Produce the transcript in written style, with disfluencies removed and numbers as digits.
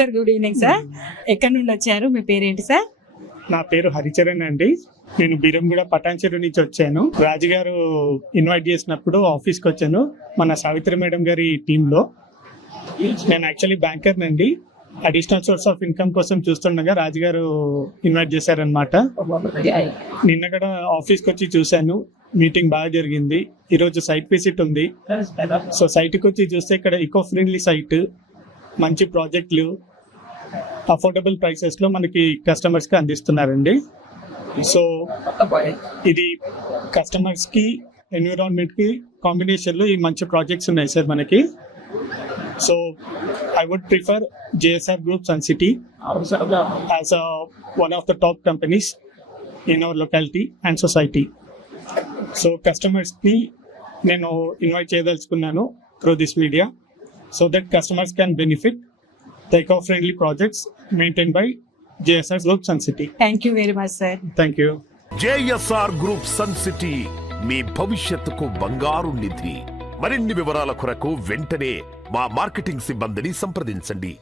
Sir good evening sir. ఎక్కడి నుండి వచ్చారు, మీ పేరేంటి సార్? నా పేరు హరిచరణ్ అండి. నేను బీరంగూడ పటాన్చెరు నుంచి వచ్చాను. రాజుగారు ఇన్వైట్ చేసినప్పుడు ఆఫీస్కి వచ్చాను మన సావిత్రి మేడం గారి టీంలో. నేను యాక్చువల్లీ బ్యాంకర్ నండి. అడిషనల్ సోర్స్ ఆఫ్ ఇన్కమ్ కోసం చూస్తుండగా రాజుగారు ఇన్వైట్ చేశారనమాట. నిన్న కూడా ఆఫీస్కి వచ్చి చూశాను. మీటింగ్ బాగా జరిగింది. ఈరోజు సైట్ విజిట్ ఉంది. సో సైట్కి వచ్చి చూస్తే ఇక్కడ ఈకో ఫ్రెండ్లీ సైట్, మంచి ప్రాజెక్టులు అఫోర్డబుల్ ప్రైసెస్లో మనకి కస్టమర్స్కి అందిస్తున్నారండి. సో ఇది కస్టమర్స్కి ఎన్విరాన్మెంట్కి కాంబినేషన్లో ఈ మంచి ప్రాజెక్ట్స్ ఉన్నాయి సార్ మనకి. So I would prefer JSR Group Sun City as one of the top companies in our locality and society. So customers ki nenu invite cheyadalchukunnanu through this media so that customers can benefit the eco-friendly projects maintained by JSR Group Sun City. Thank you very much sir. Thank you. JSR Group Sun City మీ భవిష్యత్తుకు బంగారు నిధి. మరిన్ని వివరాల కొరకు వెంటనే మా marketing సిబ్బందిని సంప్రదించండి.